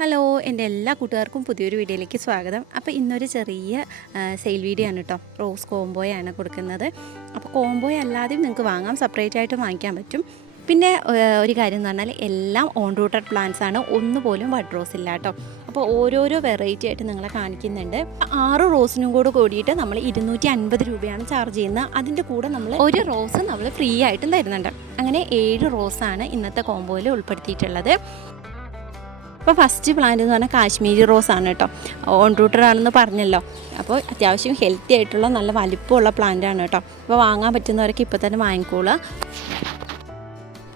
Hello എന്റെ എല്ലാ കൂട്ടുകാർക്കും പുതിയൊരു വീഡിയോയിലേക്ക് സ്വാഗതം. അപ്പോൾ ഇന്നൊരു ചെറിയ സെയിൽ വീഡിയോ ആണ് കേട്ടോ. റോസ് കോംബോയാണ് കൊടുക്കുന്നത്. അപ്പോൾ കോംബോ അല്ലാതെയും നിങ്ങൾക്ക് വാങ്ങാം സെപ്പറേറ്റ് ആയിട്ട് വാങ്ങിക്കാൻ പറ്റും. പിന്നെ ഒരു കാര്യം എന്ന് പറഞ്ഞാൽ എല്ലാം ഓൺ റൂട്ടഡ് പ്ലാന്റ്സ് ആണ്. ഒന്നുപോലും വഡ് റോസ് ഇല്ല കേട്ടോ. അപ്പോൾ ഓരോരോ വെറൈറ്റി ആയിട്ട് നിങ്ങളെ കാണിക്കുന്നുണ്ട്. ആറ് റോസിനും കൂടെ കൂടിയിട്ട് നമ്മൾ ഇരുന്നൂറ്റി അൻപത് രൂപയാണ് ചാർജ് ചെയ്യുന്നത്. അതിന്റെ കൂടെ നമ്മൾ ഒരു റോസ് നമ്മൾ ഫ്രീ ആയിട്ടും തരുന്നുണ്ട്. അങ്ങനെ ഏഴ് റോസാണ് ഇന്നത്തെ കോംബോയിൽ ഉൾപ്പെടുത്തിയിട്ടുള്ളത്. അപ്പോൾ ഫസ്റ്റ് പ്ലാന്റ് എന്ന് പറഞ്ഞാൽ കാശ്മീരി റോസ് ആണ് കേട്ടോ. ഓൺ റൂട്ടർ ആണെന്ന് പറഞ്ഞല്ലോ. അപ്പോൾ അത്യാവശ്യം ഹെൽത്തി ആയിട്ടുള്ള നല്ല വലിപ്പമുള്ള ആണ് കേട്ടോ. അപ്പോൾ വാങ്ങാൻ പറ്റുന്നവരൊക്കെ ഇപ്പോൾ തന്നെ വാങ്ങിക്കോളുക.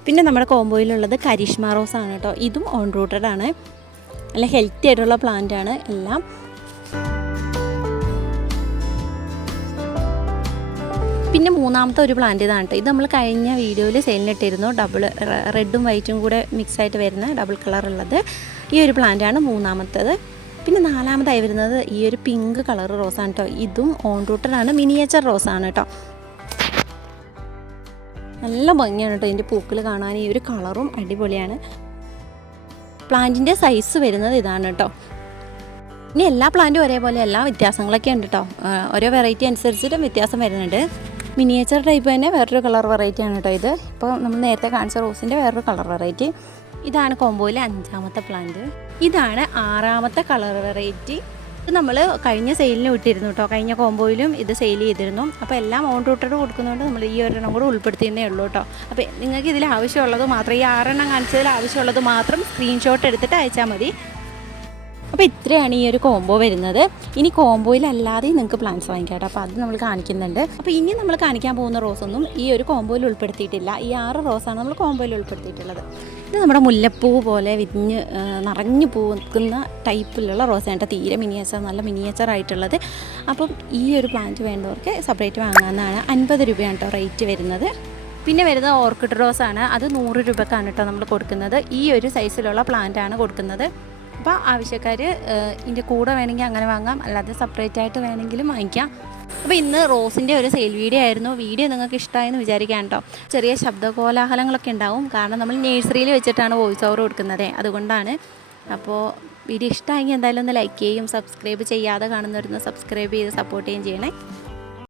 പിന്നെ നമ്മുടെ കോമ്പോയിലുള്ളത് കരിഷ്മ റോസ് ആണ് കേട്ടോ. ഇതും ഓൺ റൂട്ടഡ് ആണ്. നല്ല ഹെൽത്തി ആയിട്ടുള്ള പ്ലാന്റ് ആണ്. എല്ലാം പിന്നെ മൂന്നാമത്തെ ഒരു പ്ലാന്റ് ഇതാണ് ഇത് നമ്മൾ കഴിഞ്ഞ വീഡിയോയിൽ സെയിലിനിട്ടിരുന്നു ഡബിൾ റെഡും വൈറ്റും കൂടെ മിക്സ് ആയിട്ട് വരുന്ന ഡബിൾ കളർ ഉള്ളത്. ഈ ഒരു പ്ലാന്റ് ആണ് മൂന്നാമത്തേത്. പിന്നെ നാലാമതായി വരുന്നത് ഈ ഒരു പിങ്ക് കളർ റോസാണ് കേട്ടോ ഇതും ഓൺ റൂട്ടഡാണ് മിനിയേച്ചർ റോസാണ് കേട്ടോ നല്ല ഭംഗിയാണ് കേട്ടോ ഇതിന്റെ പൂക്കൾ കാണാൻ. ഈ ഒരു കളറും അടിപൊളിയാണ്. പ്ലാന്റിന്റെ സൈസ് വരുന്നത് ഇതാണ് കേട്ടോ ഇനി എല്ലാ പ്ലാന്റും ഒരേപോലെ എല്ലാ വ്യത്യാസങ്ങളൊക്കെ ഉണ്ട് കേട്ടോ ഓരോ വെറൈറ്റി അനുസരിച്ചിട്ടും വ്യത്യാസം വരുന്നുണ്ട്. മിനിയേച്ചർ ടൈപ്പ് തന്നെ വേറൊരു കളർ വെറൈറ്റി ആണ് കേട്ടോ ഇത്. ഇപ്പോൾ നമ്മൾ നേരത്തെ കാണിച്ച റോസിന്റെ വേറൊരു കളർ വെറൈറ്റി ഇതാണ് കോമ്പോയിലെ അഞ്ചാമത്തെ പ്ലാന്റ് ഇതാണ് ആറാമത്തെ കളർ വെറൈറ്റി ഇത് നമ്മൾ കഴിഞ്ഞ സെയിലിന് വിട്ടിരുന്നു കേട്ടോ. കഴിഞ്ഞ കോമ്പോയിലും ഇത് സെയിൽ ചെയ്തിരുന്നു. അപ്പോൾ എല്ലാം ഓൺ റൂട്ടഡ് കൊടുക്കുന്നതുകൊണ്ട് നമ്മൾ ഈ ഒരെണ്ണം കൂടെ ഉൾപ്പെടുത്തിയെന്നേ ഉള്ളൂ കേട്ടോ. അപ്പോൾ നിങ്ങൾക്ക് ഇതിൽ ആവശ്യമുള്ളത് മാത്രം ഈ ആറെണ്ണം കാണിച്ചതിൽ ആവശ്യമുള്ളത് മാത്രം സ്ക്രീൻഷോട്ട് എടുത്തിട്ട് അയച്ചാൽ മതി. അപ്പോൾ ഇത്രയാണ് ഈ ഒരു കോംബോ വരുന്നത്. ഇനി കോംബോയിലല്ലാതെയും നിങ്ങൾക്ക് പ്ലാന്റ്സ് വാങ്ങിക്കാം കേട്ടോ. അപ്പോൾ അത് നമ്മൾ കാണിക്കുന്നുണ്ട്. അപ്പോൾ ഇനി നമ്മൾ കാണിക്കാൻ പോകുന്ന റോസൊന്നും ഈ ഒരു കോംബോയിൽ ഉൾപ്പെടുത്തിയിട്ടില്ല. ഈ ആറ് റോസാണ് നമ്മൾ കോംബോയിൽ ഉൾപ്പെടുത്തിയിട്ടുള്ളത്. ഇത് നമ്മുടെ മുല്ലപ്പൂ പോലെ വിരിഞ്ഞ് നിറഞ്ഞു പോകുന്ന ടൈപ്പിലുള്ള കേട്ടോ. തീരെ മിനിയേച്ചർ നല്ല മിനിയേച്ചർ ആയിട്ടുള്ളത്. അപ്പം ഈ ഒരു പ്ലാന്റ് വേണ്ടവർക്ക് സെപ്പറേറ്റ് വാങ്ങാവുന്നതാണ്. അൻപത് രൂപയാണ് കേട്ടോ റേറ്റ് വരുന്നത്. പിന്നെ വരുന്നത് ഓർക്കിഡ് റോസാണ് അത് നൂറ് രൂപക്കാണ് കേട്ടോ നമ്മൾ കൊടുക്കുന്നത്. ഈ ഒരു സൈസിലുള്ള പ്ലാന്റ് ആണ് കൊടുക്കുന്നത്. അപ്പോൾ ആവശ്യക്കാർ ഇതിന്റെ കൂടെ വേണമെങ്കിൽ അങ്ങനെ വാങ്ങാം. അല്ലാതെ സെപ്പറേറ്റ് ആയിട്ട് വേണമെങ്കിലും വാങ്ങിക്കാം. അപ്പോൾ ഇന്ന് റോസിന്റെ ഒരു സെയിൽ വീഡിയോ ആയിരുന്നു. വീഡിയോ നിങ്ങൾക്ക് ഇഷ്ടമായെന്ന് വിചാരിക്കാം കേട്ടോ ചെറിയ ശബ്ദ കോലാഹലങ്ങളൊക്കെ ഉണ്ടാവും. കാരണം നമ്മൾ നേഴ്സറിയിൽ വെച്ചിട്ടാണ് വോയിസ് ഓവർ കൊടുക്കുന്നത്. അതുകൊണ്ടാണ്. അപ്പോൾ വീഡിയോ ഇഷ്ടമായെങ്കിൽ എന്തായാലും ഒന്ന് ലൈക്ക് ചെയ്യും സബ്സ്ക്രൈബ് ചെയ്യാതെ കാണുന്നവരൊന്ന് സബ്സ്ക്രൈബ് ചെയ്ത് സപ്പോർട്ട് ചെയ്യുകയും ചെയ്യണേ.